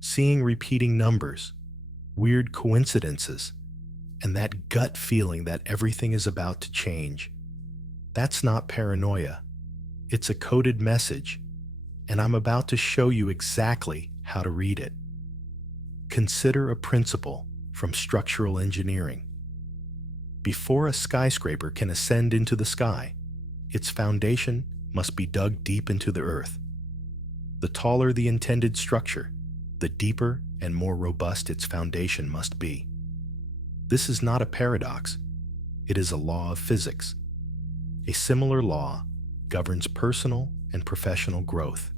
seeing repeating numbers, weird coincidences, and that gut feeling that everything is about to change. That's not paranoia. It's a coded message, and I'm about to show you exactly how to read it. Consider a principle from structural engineering. Before a skyscraper can ascend into the sky, its foundation must be dug deep into the earth. The taller the intended structure, the deeper and more robust its foundation must be. This is not a paradox. It is a law of physics. A similar law governs personal and professional growth.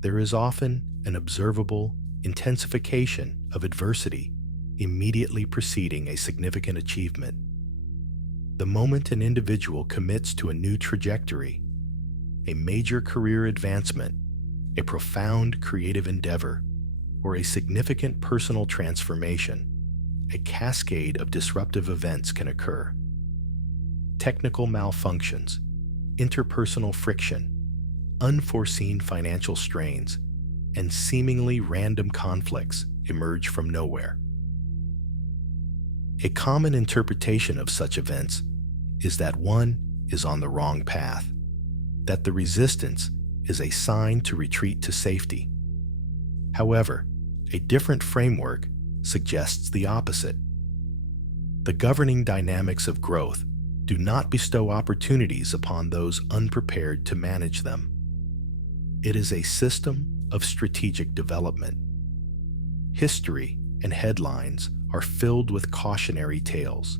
There is often an observable intensification of adversity immediately preceding a significant achievement. The moment an individual commits to a new trajectory, a major career advancement, a profound creative endeavor, or a significant personal transformation, a cascade of disruptive events can occur. Technical malfunctions, interpersonal friction, unforeseen financial strains, and seemingly random conflicts emerge from nowhere. A common interpretation of such events is that one is on the wrong path, that the resistance is a sign to retreat to safety. However, a different framework suggests the opposite. The governing dynamics of growth do not bestow opportunities upon those unprepared to manage them. It is a system of strategic development. History and headlines are filled with cautionary tales.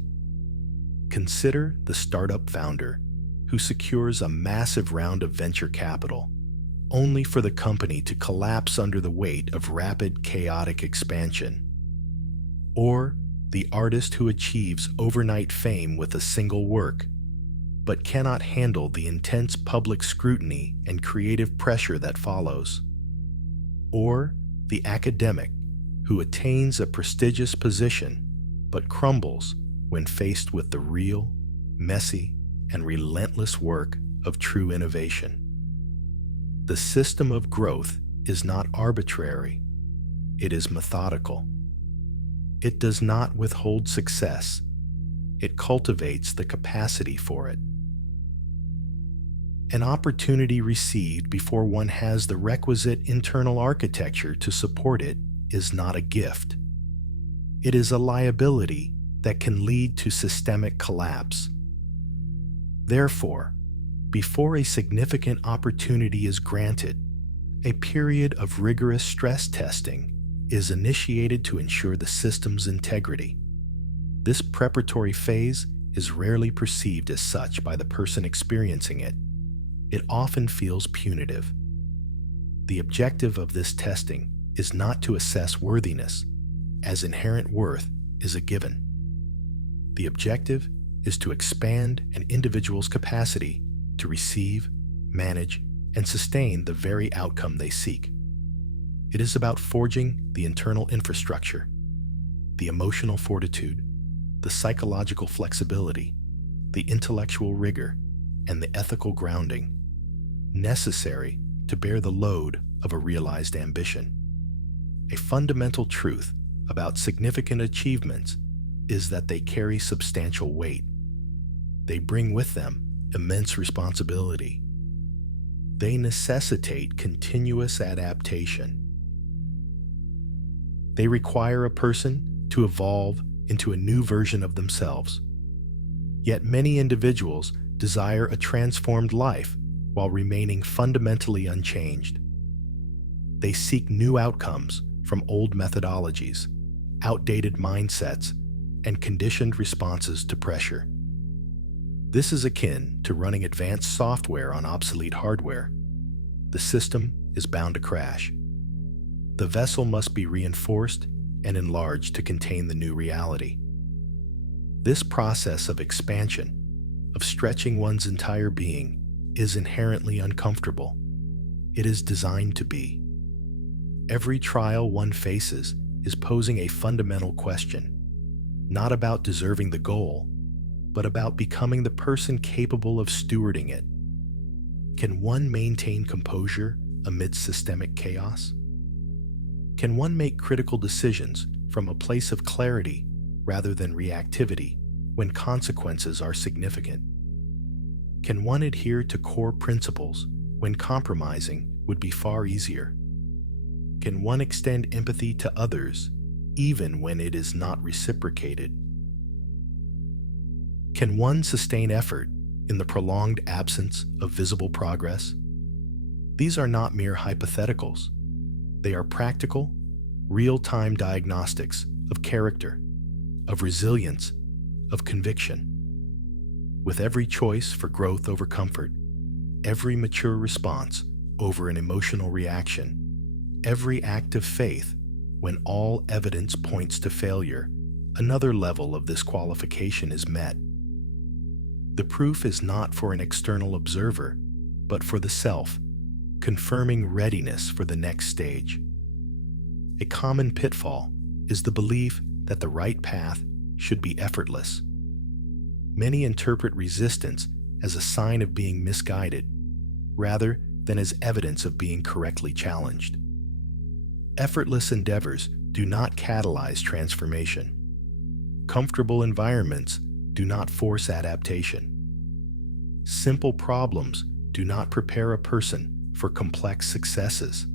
Consider the startup founder who secures a massive round of venture capital, only for the company to collapse under the weight of rapid, chaotic expansion. Or the artist who achieves overnight fame with a single work, but cannot handle the intense public scrutiny and creative pressure that follows. Or the academic who attains a prestigious position, but crumbles when faced with the real, messy, and relentless work of true innovation. The system of growth is not arbitrary. It is methodical. It does not withhold success. It cultivates the capacity for it. An opportunity received before one has the requisite internal architecture to support it is not a gift. It is a liability that can lead to systemic collapse. Therefore, before a significant opportunity is granted, a period of rigorous stress testing is initiated to ensure the system's integrity. This preparatory phase is rarely perceived as such by the person experiencing it. It often feels punitive. The objective of this testing is not to assess worthiness, as inherent worth is a given. The objective is to expand an individual's capacity to receive, manage, and sustain the very outcome they seek. It is about forging the internal infrastructure, the emotional fortitude, the psychological flexibility, the intellectual rigor, and the ethical grounding necessary to bear the load of a realized ambition. A fundamental truth about significant achievements is that they carry substantial weight. They bring with them immense responsibility. They necessitate continuous adaptation. They require a person to evolve into a new version of themselves. Yet many individuals desire a transformed life while remaining fundamentally unchanged. They seek new outcomes from old methodologies, outdated mindsets, and conditioned responses to pressure. This is akin to running advanced software on obsolete hardware. The system is bound to crash. The vessel must be reinforced and enlarged to contain the new reality. This process of expansion, of stretching one's entire being, is inherently uncomfortable. It is designed to be. Every trial one faces is posing a fundamental question, not about deserving the goal, but about becoming the person capable of stewarding it. Can one maintain composure amid systemic chaos? Can one make critical decisions from a place of clarity rather than reactivity when consequences are significant? Can one adhere to core principles when compromising would be far easier? Can one extend empathy to others even when it is not reciprocated? Can one sustain effort in the prolonged absence of visible progress? These are not mere hypotheticals. They are practical, real-time diagnostics of character, of resilience, of conviction. With every choice for growth over comfort, every mature response over an emotional reaction, every act of faith when all evidence points to failure, another level of this qualification is met. The proof is not for an external observer, but for the self, confirming readiness for the next stage. A common pitfall is the belief that the right path should be effortless. Many interpret resistance as a sign of being misguided, rather than as evidence of being correctly challenged. Effortless endeavors do not catalyze transformation. Comfortable environments do not force adaptation. Simple problems do not prepare a person for complex successes.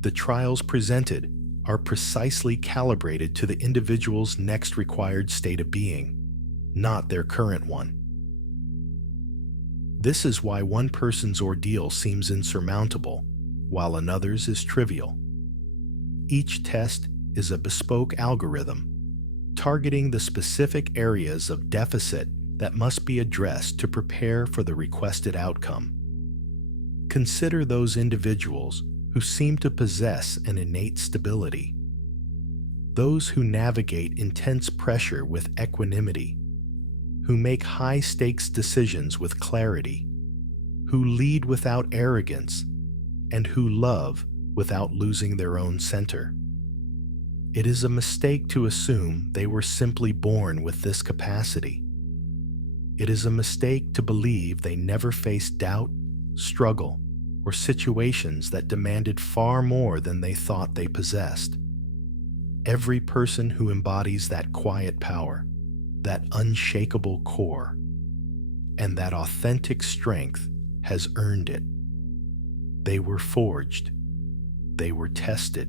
The trials presented are precisely calibrated to the individual's next required state of being, not their current one. This is why one person's ordeal seems insurmountable, while another's is trivial. Each test is a bespoke algorithm, targeting the specific areas of deficit that must be addressed to prepare for the requested outcome. Consider those individuals who seem to possess an innate stability, those who navigate intense pressure with equanimity, who make high-stakes decisions with clarity, who lead without arrogance, and who love without losing their own center. It is a mistake to assume they were simply born with this capacity. It is a mistake to believe they never faced doubt, struggle, or situations that demanded far more than they thought they possessed. Every person who embodies that quiet power, that unshakable core, and that authentic strength has earned it. They were forged. They were tested.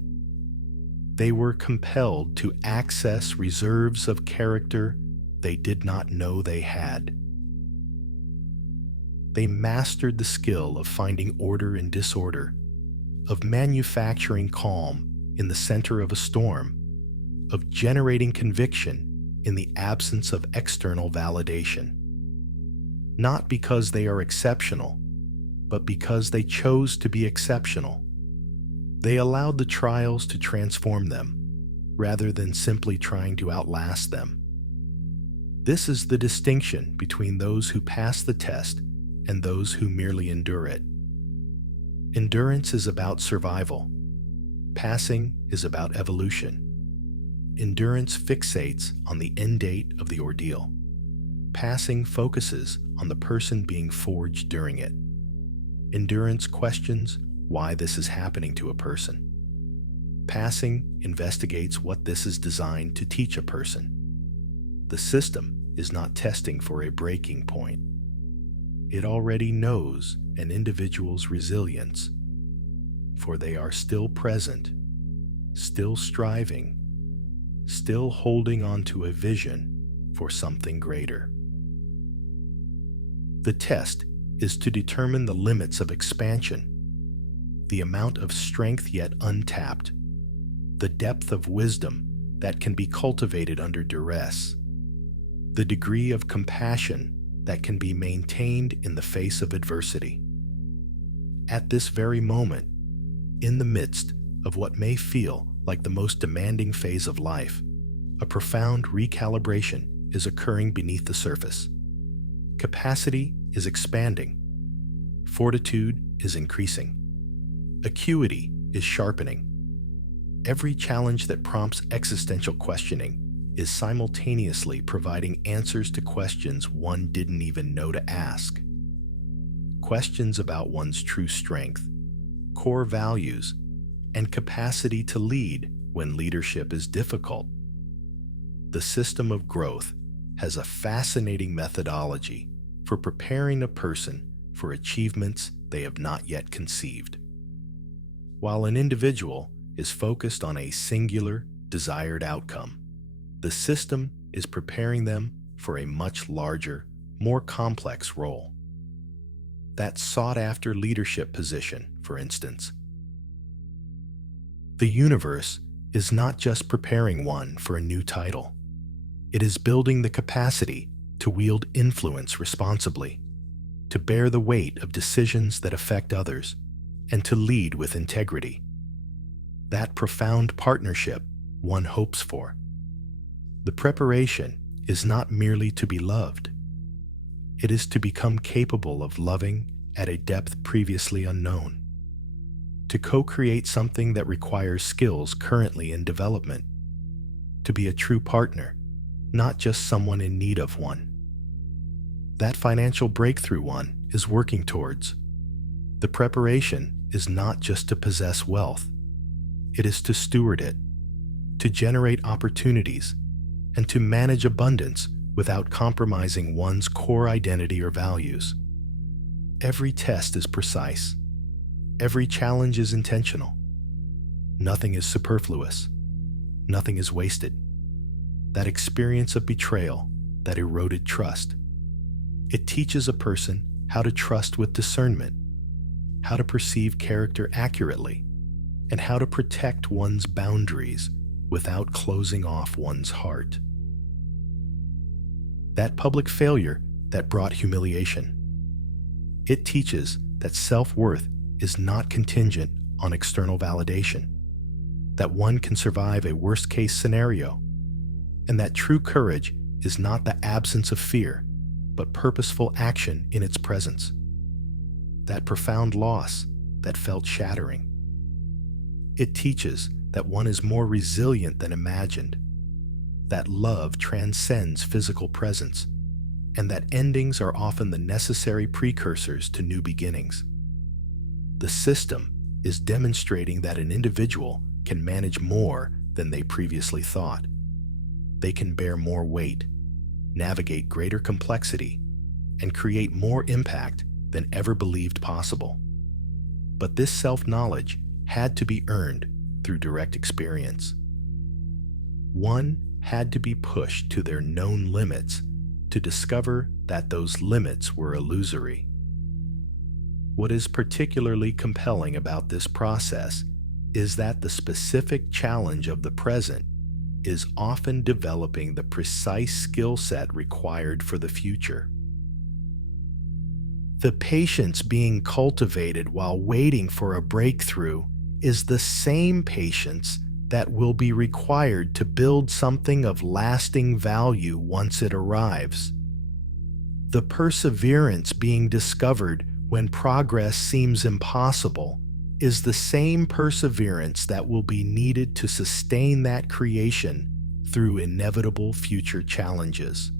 They were compelled to access reserves of character they did not know they had. They mastered the skill of finding order in disorder, of manufacturing calm in the center of a storm, of generating conviction in the absence of external validation. Not because they are exceptional, but because they chose to be exceptional. They allowed the trials to transform them, rather than simply trying to outlast them. This is the distinction between those who pass the test and those who merely endure it. Endurance is about survival. Passing is about evolution. Endurance fixates on the end date of the ordeal. Passing focuses on the person being forged during it. Endurance questions why this is happening to a person. Passing investigates what this is designed to teach a person. The system is not testing for a breaking point. It already knows an individual's resilience, for they are still present, still striving, still holding on to a vision for something greater. The test is to determine the limits of expansion, the amount of strength yet untapped, the depth of wisdom that can be cultivated under duress, the degree of compassion that can be maintained in the face of adversity. At this very moment, in the midst of what may feel like the most demanding phase of life, a profound recalibration is occurring beneath the surface. Capacity is expanding. Fortitude is increasing. Acuity is sharpening. Every challenge that prompts existential questioning is simultaneously providing answers to questions one didn't even know to ask. Questions about one's true strength, core values, and capacity to lead when leadership is difficult. The system of growth has a fascinating methodology for preparing a person for achievements they have not yet conceived. While an individual is focused on a singular, desired outcome, the system is preparing them for a much larger, more complex role. That sought-after leadership position, for instance. The universe is not just preparing one for a new title. It is building the capacity to wield influence responsibly, to bear the weight of decisions that affect others, and to lead with integrity. That profound partnership one hopes for. The preparation is not merely to be loved. It is to become capable of loving at a depth previously unknown, to co-create something that requires skills currently in development, to be a true partner, not just someone in need of one. That financial breakthrough one is working towards. The preparation is not just to possess wealth. It is to steward it, to generate opportunities, and to manage abundance without compromising one's core identity or values. Every test is precise. Every challenge is intentional. Nothing is superfluous. Nothing is wasted. That experience of betrayal, that eroded trust, it teaches a person how to trust with discernment, how to perceive character accurately, and how to protect one's boundaries without closing off one's heart. That public failure that brought humiliation. It teaches that self-worth is not contingent on external validation, that one can survive a worst-case scenario, and that true courage is not the absence of fear, but purposeful action in its presence. That profound loss that felt shattering. It teaches that one is more resilient than imagined, that love transcends physical presence, and that endings are often the necessary precursors to new beginnings. The system is demonstrating that an individual can manage more than they previously thought. They can bear more weight, navigate greater complexity, and create more impact than ever believed possible. But this self-knowledge had to be earned through direct experience. One had to be pushed to their known limits to discover that those limits were illusory. What is particularly compelling about this process is that the specific challenge of the present is often developing the precise skill set required for the future. The patience being cultivated while waiting for a breakthrough is the same patience that will be required to build something of lasting value once it arrives. The perseverance being discovered when progress seems impossible is the same perseverance that will be needed to sustain that creation through inevitable future challenges.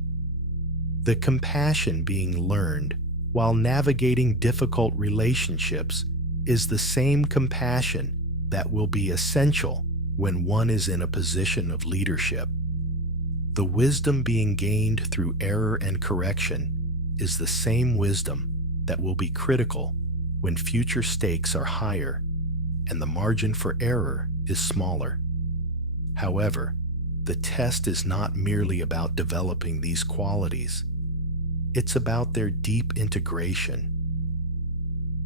The compassion being learned while navigating difficult relationships is the same compassion that will be essential when one is in a position of leadership. The wisdom being gained through error and correction is the same wisdom that will be critical when future stakes are higher and the margin for error is smaller. However, the test is not merely about developing these qualities. It's about their deep integration.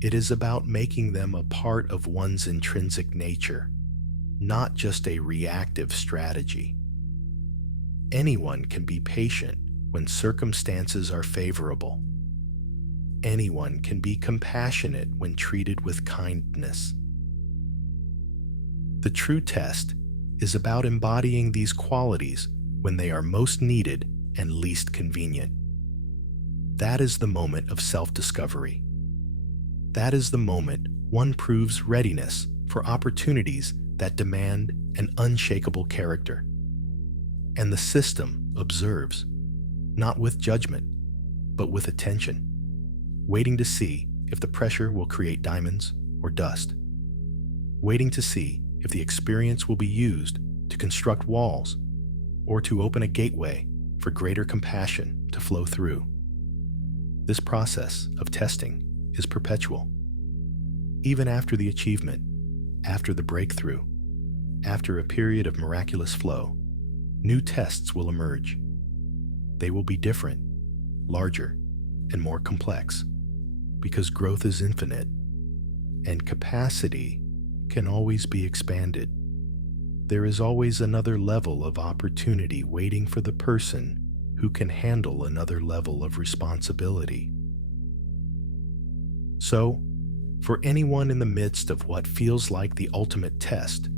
It is about making them a part of one's intrinsic nature, not just a reactive strategy. Anyone can be patient when circumstances are favorable. Anyone can be compassionate when treated with kindness. The true test is about embodying these qualities when they are most needed and least convenient. That is the moment of self-discovery. That is the moment one proves readiness for opportunities that demand an unshakable character. And the system observes, not with judgment, but with attention, waiting to see if the pressure will create diamonds or dust. waiting to see if the experience will be used to construct walls or to open a gateway for greater compassion to flow through. This process of testing is perpetual. Even after the achievement, after the breakthrough, after a period of miraculous flow, new tests will emerge. They will be different, larger, and more complex, because growth is infinite, and capacity can always be expanded. There is always another level of opportunity waiting for the person who can handle another level of responsibility. So, for anyone in the midst of what feels like the ultimate test,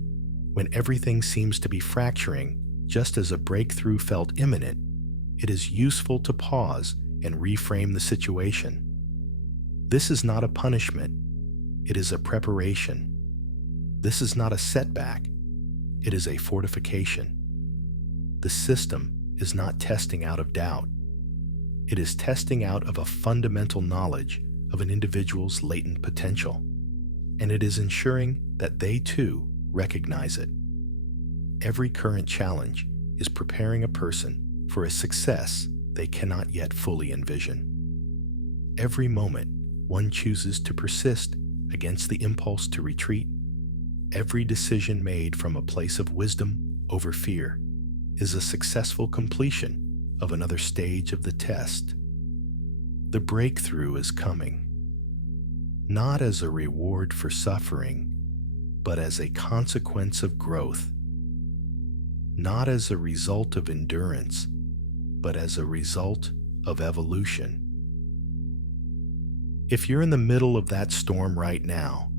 when everything seems to be fracturing just as a breakthrough felt imminent, it is useful to pause and reframe the situation. This is not a punishment, it is a preparation. This is not a setback, it is a fortification. The system is not testing out of doubt. It is testing out of a fundamental knowledge of an individual's latent potential, and it is ensuring that they too recognize it. Every current challenge is preparing a person for a success they cannot yet fully envision. Every moment one chooses to persist against the impulse to retreat, every decision made from a place of wisdom over fear, is a successful completion of another stage of the test. The breakthrough is coming, not as a reward for suffering, but as a consequence of growth, not as a result of endurance, but as a result of evolution. If you're in the middle of that storm right now,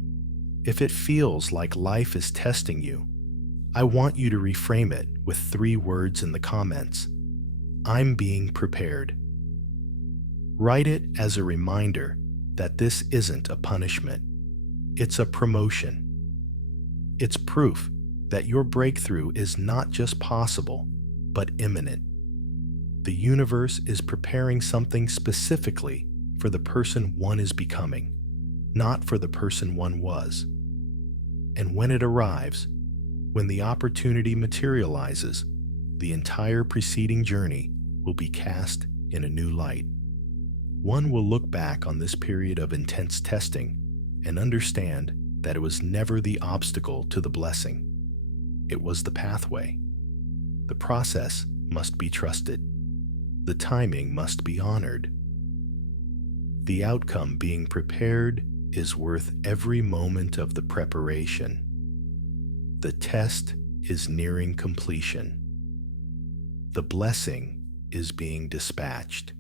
if it feels like life is testing you, I want you to reframe it with 3 words in the comments. I'm being prepared. Write it as a reminder that this isn't a punishment. It's a promotion. It's proof that your breakthrough is not just possible, but imminent. The universe is preparing something specifically for the person one is becoming, not for the person one was. And when it arrives, when the opportunity materializes, the entire preceding journey will be cast in a new light. One will look back on this period of intense testing and understand that it was never the obstacle to the blessing. It was the pathway. The process must be trusted. The timing must be honored. The outcome being prepared is worth every moment of the preparation. The test is nearing completion. The blessing is being dispatched.